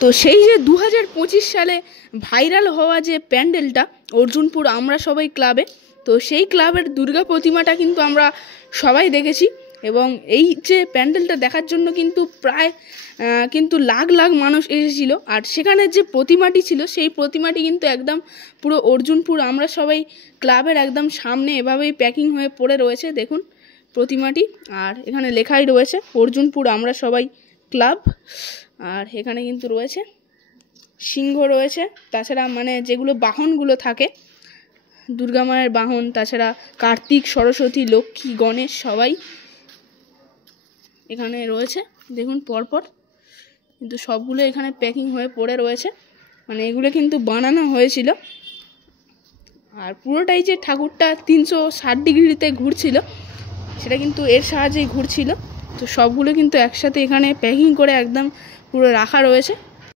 তো সেই যে 2025 সালে ভাইরাল হওয়া যে প্যান্ডেলটা অর্জুনপুর আমরা সবাই ক্লাবে, তো সেই ক্লাবের দুর্গা প্রতিমাটা কিন্তু আমরা সবাই দেখেছি। এবং এই যে প্যান্ডেলটা দেখার জন্য কিন্তু প্রায় কিন্তু লাখ লাখ মানুষ এসেছিল। আর সেখানে যে প্রতিমাটি ছিল সেই প্রতিমাটি কিন্তু একদম পুরো অর্জুনপুর আমরা সবাই ক্লাবের একদম সামনে এভাবেই প্যাকিং হয়ে পড়ে রয়েছে, দেখুন প্রতিমাটি। আর এখানে লেখাই রয়েছে অর্জুনপুর আমরা সবাই ক্লাব। আর এখানে কিন্তু রয়েছে সিংহ রয়েছে, তাছাড়া মানে যেগুলো বাহনগুলো থাকে দুর্গা মায়ের বাহন, তাছাড়া কার্তিক, সরস্বতী, লক্ষ্মী, গণেশ সবাই এখানে রয়েছে দেখুন পরপর। কিন্তু সবগুলো এখানে প্যাকিং হয়ে পড়ে রয়েছে, মানে এগুলো কিন্তু বানানো হয়েছিল। আর পুরোটাই যে ঠাকুরটা 360 ডিগ্রিতে ঘুরছিল সেটা কিন্তু এর সাহায্যেই ঘুরছিল। তো সবগুলো কিন্তু একসাথে এখানে প্যাকিং করে একদম পুরো রাখা রয়েছে।